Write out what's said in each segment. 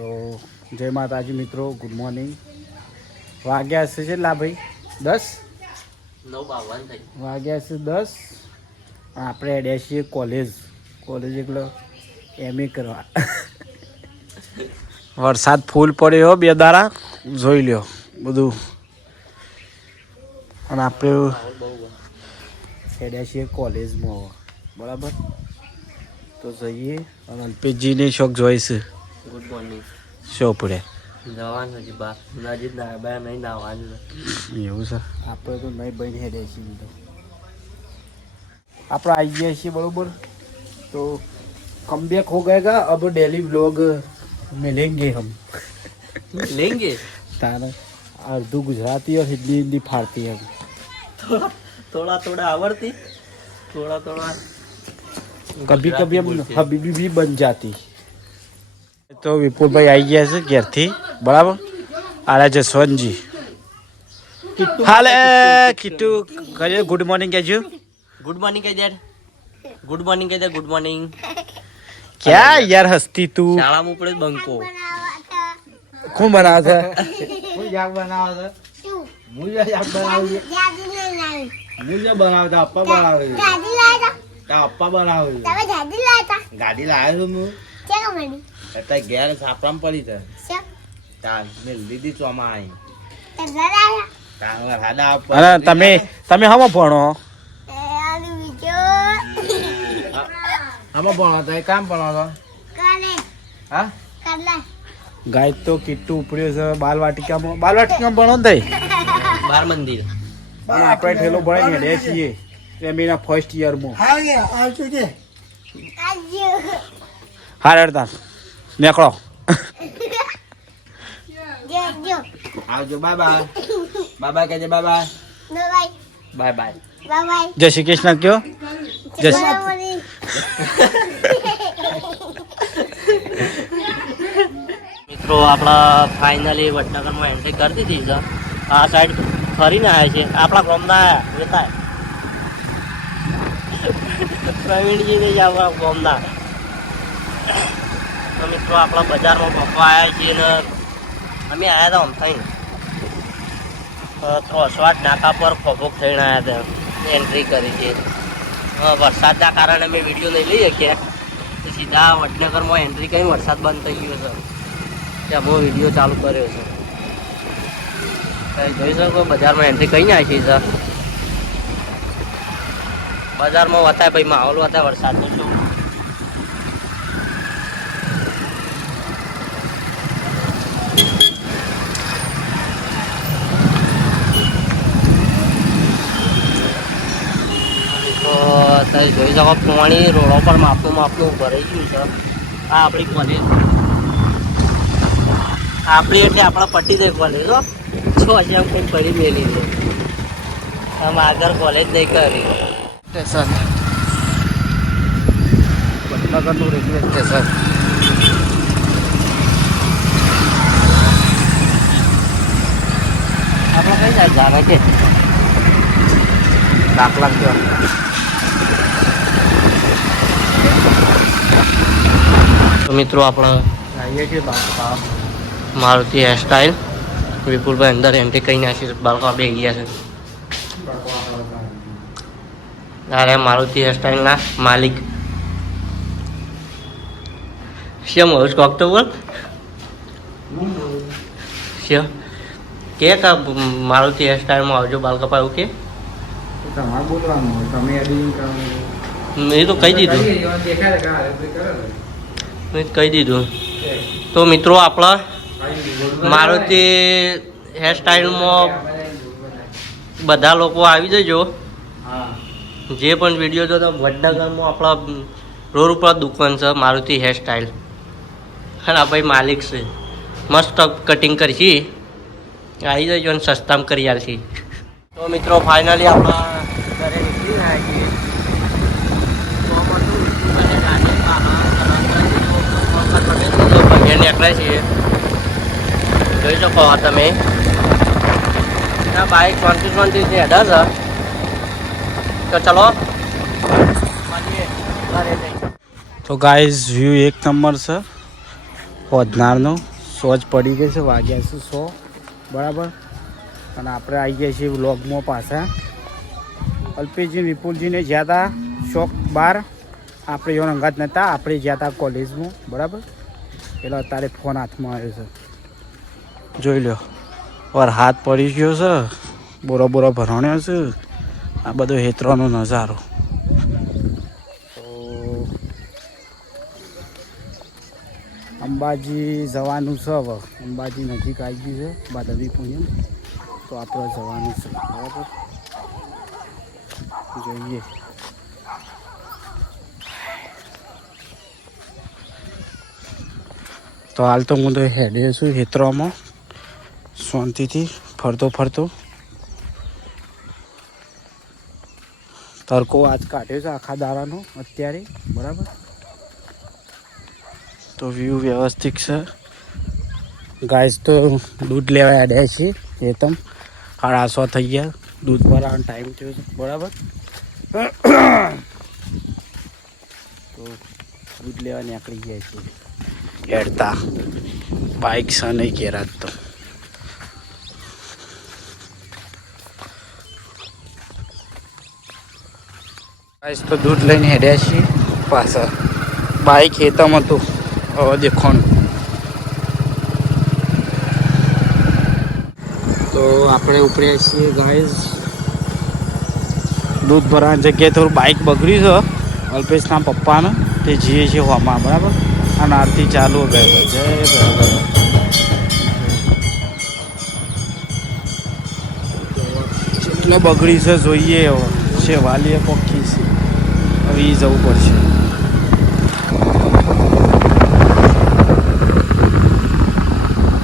તો જય માતાજી મિત્રો, ગુડ મોર્નિંગ. વાગ્યા છે કેટલા ભાઈ? 10:52 વાગ્યા છે 10. આપણે અડ્યા છીએ કોલેજ એટલે MA કરવા. વરસાદ ફૂલ પડ્યો, 2 દાડા જોઈ લ્યો બધું. અને આપણે અડ્યા છીએ કોલેજમાં, બરાબર. તો જઈએ અને અલ્પેશજીને શોખ જોઈશે. Good morning. શો પડે જવાનું હજી બહાર નજીક ના બહાર નહીં નાવાનું એવું છે. આપણે તો નહીં બહીને હેડે છીએ. તો આપણે આવી ગયા છીએ, બરોબર. તો कम बैक हो गएगा. अब डेली व्लॉग मिलेंगे हम. लेंगे तारा उर्दू गुजराती और हिंदी फाड़ती है. थोड़ा आवड़ती, थोड़ा कभी कभी हम हबीबी भी बन जाती. तो विपुल भाई आई गया है घर थी, बराबर. आला जसवंतजी हाले किट्टू कहे गुड मॉर्निंग कहजो. गुड मॉर्निंग कह दे, गुड मॉर्निंग कह दे, गुड मॉर्निंग. क्या यार हस्ती तू. શાળામાં પડે બંકો. कौन बना था? હું શાક બનાવે છે? મુજે શાક બનાવે છે? મુજે બનાવે છે? અપ્પા બનાવે છે? અપ્પા બનાવે છે? ગાડી લાવ્યો છું હું. અત્યારે ઘેર સાપરામાં પડી છે. તાર મેં લીધી ચોમાં આવી. અરે તમે હમો ભણો. આમાં ભણો તો એ કામ ભણો તો હા. ગાય તો કિટ્ટુ ઉપડ્યો છે બાલવાટિકામાં ભણો ને તઈ. બાર મંદિર અને આપણે ઠેલો ભણાઈને હેડ્યા છીએ એમના ફર્સ્ટ યરમાં. હા રડતા નીકળો. આવજો. Bye bye. બાય બાય કહેજે. Bye bye. Bye bye. જય શ્રી કૃષ્ણ કયો. જય મિત્રો આપણા ફાઇનલી વડનગરમાં એન્ટ્રી કરી દીધી છે. આ સાઈડ ફરીને આવ્યા છે. આપણા ગામના વેતા પ્રવીણજી નહીં, આપણા ગામના. તો મિત્રો આપણા બજારમાં પપ્પા આવ્યા છીએ ને અમે આવ્યા હતા આમ થઈને ત્રોસવાટ નાકા પર ખોભોક થઈને આવ્યા હતા. એન્ટ્રી કરી છે. વરસાદના કારણે અમે વિડીયો નહીં લઈ શકીએ તો સીધા વડનગરમાં એન્ટ્રી કરી. વરસાદ બંધ થઈ ગયો છે ત્યાં હું વિડીયો ચાલુ કર્યો છે. જોઈ શકો બજારમાં એન્ટ્રી કઈ નાખી છે. બજારમાં વતાય ભાઈ માહોલ વતાય વરસાદનો શું. તો અત્યારે જોઈ શકો પાણી રોડો પર માપનું ભરાઈ ગયું છે. આ આપણી કોલેજ આપણી એટલે આપણા પટ્ટી દે કોલેજ હો. છો હજી આમ કંઈ પડી મેલી છે. આમ આગળ કોલેજ નહીં કરી. સ્ટેશન વડનગરનું રેલવે સ્ટેશન. આપણે કઈ જાય જાણે કે દાખલા કયો. તો મિત્રો આપણે આવીએ છીએ બાપા. મારુતિ હેરસ્ટાઈલ વિપુલભાઈ અંદર એન્ટ્રી કઈ નાખી છે. બાળકો બે ગયા છે. અરે મારુતિ હેરસ્ટાઈલના માલિક શેમ હોશ કોક તો બોલ શેમ કે મારુતિ હેરસ્ટાઈલમાં આવજો બાલ કપાય એવું કે તમારે બોલવાનું હોય, તમે એડિટિંગ કરો. એ તો કહી દીધું, મેં કહી દીધું. તો મિત્રો આપણા મારુતિ હેરસ્ટાઈલમાં બધા લોકો આવી જજો. જે પણ વિડીયો જોતો વડનગરમાં આપણા રોડ ઉપર દુકાન છે મારુતિ હેરસ્ટાઈલ. અને આ ભાઈ માલિક છે. મસ્ત કટિંગ કરશી. આવી જજો અને સસ્તામાં કરી આલશી. તો મિત્રો ફાઇનલી આપણા ઘરે નીકળી રહ્યા છીએ. નીકળ્યા છીએ જોઈ શકો તમે. બાઇક 20 હેડા છે. તો ચલો તો ગાઈઝ વ્યૂ એક નંબર છે. હોદનારનો સોજ પડી ગઈ છે, વાગ્યા છે 100 બરાબર. અને આપણે આવી ગયા છીએ વ્લોગમાં પાછા. અલ્પેશજી વિપુલજીને જ્યાં હતા શોખ બાર, આપણે એનો અંગાત નહોતા, આપણે જ્યાં હતા કોલેજમાં બરાબર. પેલો અત્યારે ફોન હાથમાં આવ્યો છે, જોઈ લો. ઓર હાથ પડી ગયો છે, બોરો ભરાણ્યો છે. આ બધો હેતરોનો નજારો. તો અંબાજી જવાનું છે. હવે અંબાજી નજીક આવી ગયું છે, બાદવી પૂનમ. તો આપણે જવાનું છે બરાબર. જોઈએ. તો હાલ તો હું તો હેડે છું હેતરોમાં શાંતિથી ફરતો. તડકો આજ કાઢ્યો છે આખા દાડાનો અત્યારે બરાબર. તો વ્યૂ વ્યવસ્થિત છે. ગાઈસ તો દૂધ લેવા આડ્યા છીએ એકદમ 8:30 થઈ ગયા. દૂધ ભરવાનો ટાઈમ થયો છે બરાબર. તો દૂધ લેવા નીકળી ગયા છીએ હેડતા. બાઇક છે નહીં ઘેરાત તો. ગાઈસ તો દૂધ લઈને હેડ્યા છીએ પાછા. બાઇક ખેતમ હતું, હવે દેખોનું. તો આપણે ઉપડ્યા છીએ ગાઈસ. દૂધ ભરવાની જગ્યાએ થોડું બાઇક બગડ્યું છે અલ્પેશના પપ્પાને, તે જઈએ છીએ હોમાં બરાબર. અને આરતી ચાલુ ગયો. જય બરાબર. જેટલે બગડી છે જોઈએ છે. વાલીએ પોખી છે, હવે એ જવું પડશે.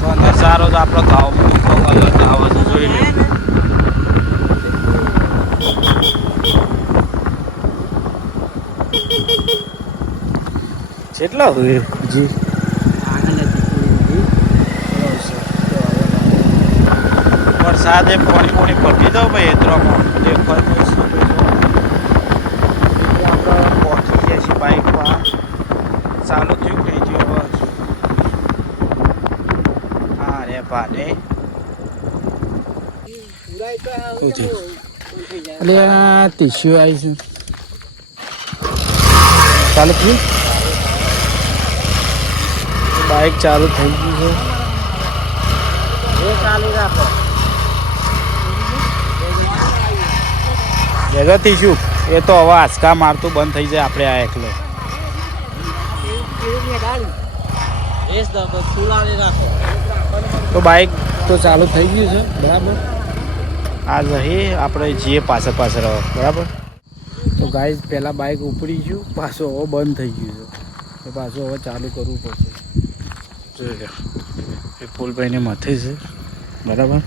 તો નજારો તો આપણો ગામમાં અલગ આવે છે, જોઈ લે. કેટલા હોય જી વરસાદે પાણી ભરતી દો ભાઈ એત્રોમાં. આપણે પહોંચી ગયા છીએ બાઇકમાં. ચાલુ થયું કઈ થયું હા રે ભાને એટલે ટીસ્યુ આવીશું ચાલુ થયું. બાઇક ચાલુ થઈ ગયું છે. ચાલુ રાખો જગતી શું એ તો હવે આંચકા મારતું બંધ થઈ જાય આપણે આ એકલે. તો બાઇક તો ચાલુ થઈ ગયું છે બરાબર. આ જઈએ આપણે જઈએ પાછળ રહો બરાબર. તો ગાઈઝ પહેલાં બાઇક ઉપડી ગયું, પાછું હવે બંધ થઈ ગયું છે. તો પાછું હવે ચાલુ કરવું પડશે. જોઈ લો વિપુલભાઈને માથે છે બરાબર.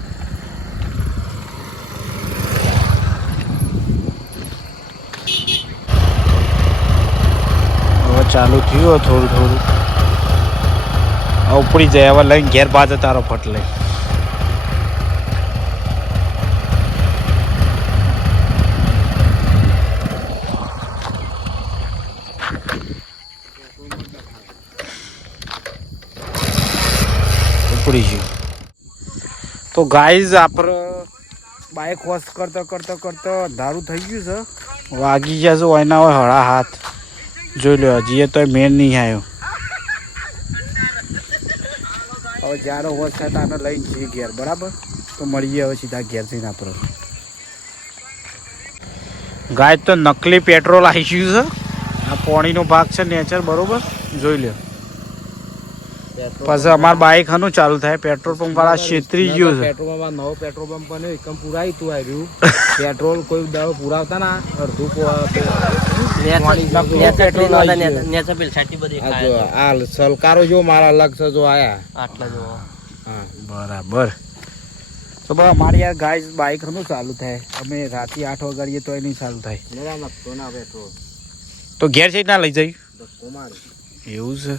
હવે ચાલુ થયું થોડું. ઉપડી જાય હવે લઈને ઘેર બાદ તારો ફટ લઈ. ઉપડી ગયું. તો ગાઈઝ આપણે બાઇક વોશ કરતો અંધારું થઈ ગયું છે. વાગી ગયા છે એના હોય 7:30. જોઈ લો હજી તો મેન નહીં આવ્યો. હવે જ્યારે વોશ થાય તો આને લઈને જઈએ ઘેર બરાબર. તો મળીએ હવે સીધા ઘેર જઈને આપણે. ગાય તો નકલી પેટ્રોલ આવી ગયું છે. આ પાણીનો ભાગ છે નેચર બરોબર. જોઈ લો પછી અમાર બાઇક હનું ચાલુ થાય. પેટ્રોલ પંપ વાળા છેતરી ગયો છે. પેટ્રોલ પંપ નવો પેટ્રોલ પંપ બન્યો એકમ પુરાય તું આવ્યું. પેટ્રોલ કોઈ દાડો પુરાવતા ના અડધું સલકારો જો મારા અલગ છે જો આયા આટલા જો. હા બરાબર. તો બસ અમારી યાર ગાય બાઇક હનું ચાલુ થાય. અમે રાતે 8 વાગ્યે તો નહીં ચાલુ થાય. પેટ્રોલ તો ઘેર છે ના લઈ જઈ એવું છે.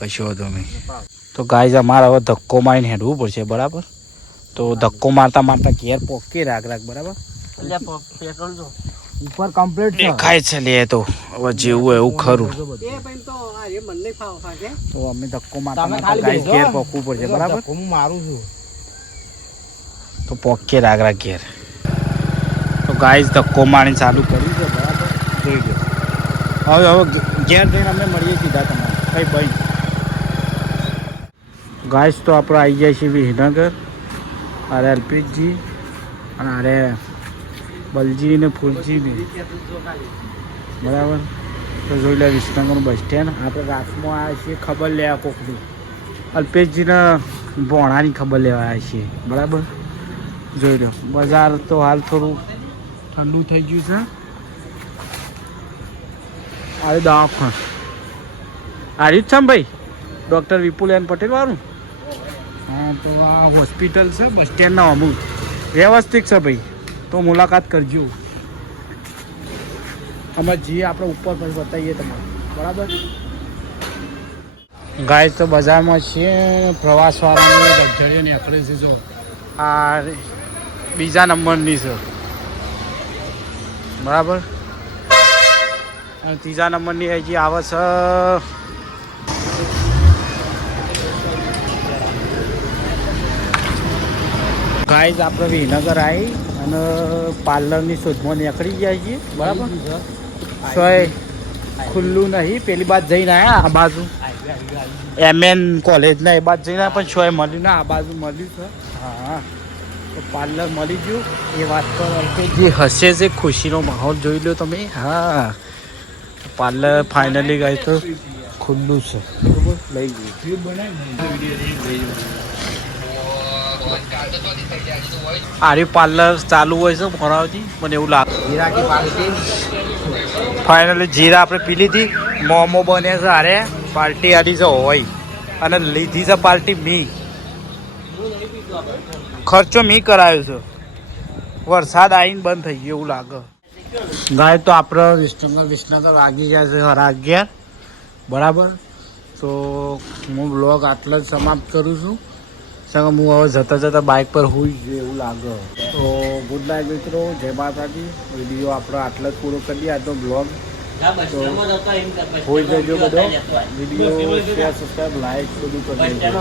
કશો વાંધો નહીં. તો ગાઈઝ અમારે હવે ધક્કો મારીને હેડવું પડશે બરાબર. તો ધક્કો મારતા ઘેર પોકે રાખ બરાબર. પેટ્રોલ જો ઉપર કમ્પ્લીટ છે દેખાય છે લે તો હવે જેવું એવું ખરું તો અમે ધક્કો મારતા ગાઈસ ઘેર પોકવું પડશે બરાબર હું મારું છું તો પોકે રાગરા ઘેર તો ગાઈસ ધક્કો મારીને ચાલુ કર્યું છે બરાબર જોઈ લો હવે ઘેર જઈને અમે મળીએ સીધા તમારે કઈ ભાઈ ગાઈસ તો આપણે આવી જાય છે વિસનગર અરે અલ્પેશજી અને અરે બલજી ને ફૂલજી ને બરાબર તો જોઈ લે વિસનગરનું બસ સ્ટેન્ડ આપણે રાતમાં આવ્યા છીએ ખબર લેવા કોકની અલ્પેશજીને ભોણાની ખબર લેવા આવ્યા છીએ બરાબર જોઈ લો બજાર તો હાલ થોડું ઠંડુ થઈ ગયું છે અરે દવાખાન આવ્યું જ છે ને ભાઈ ડૉક્ટર વિપુલ એન પટેલ વાળું હા તો આ હોસ્પિટલ છે બસ સ્ટેન્ડના અમુક વ્યવસ્થિત છે ભાઈ તો મુલાકાત કરજો અમે જઈએ આપણે ઉપર પછી બતાવીએ તમારે બરાબર ગાય તો બજારમાં છીએ પ્રવાસવાળાની લક્ઝરીઓ નીકળે છે જો આ બીજા નંબરની છે બરાબર અને ત્રીજા નંબરની હજી આવે છે ગાય આપણે વિનગર આવી અને પાર્લરની શોધમાં નીકળી ગયા છીએ બરાબર સોય ખુલ્લું નહીં પેલી બાદ જઈને આવ્યા આ બાજુ MN કોલેજના એ બાદ જઈને પણ સોય મળ્યું ના આ બાજુ મળ્યું છે હા તો પાર્લર મળી ગયું એ વાત પર જે હસે છે ખુશીનો માહોલ જોઈ લો તમે હા પાર્લર ફાઇનલી ગઈ તો ખુલ્લું છે બરોબર લઈ ગયું આરી પાર્લર ચાલુ હોય છે ભરાવતી મને એવું લાગે જીરાકી પાર્ટી ફાઇનલી જીરા આપણે પી લીધી મોમો બને છે અરે પાર્ટી આરી છે હોય અને લીધી છે પાર્ટી મી ખર્ચો મી કરાયો છે વરસાદ આવીને બંધ થઈ ગયો એવું લાગે ગાય તો આપણે વિસનગર વાગી ગયા છે 11:30 બરાબર તો હું બ્લોગ આટલો જ સમાપ્ત કરું છું હું હવે જતા જતા બાઇક પર હોઈ ગયો એવું લાગે તો ગુડ નાઇટ મિત્રો જય માતાજી વિડીયો આપણો આટલો જ પૂરો કરી દઈએ આજનો બ્લોગ હોઈ જજો બધો વિડીયો શેર સબસ્ક્રાઈબ લાઈક બધું કરી દેજો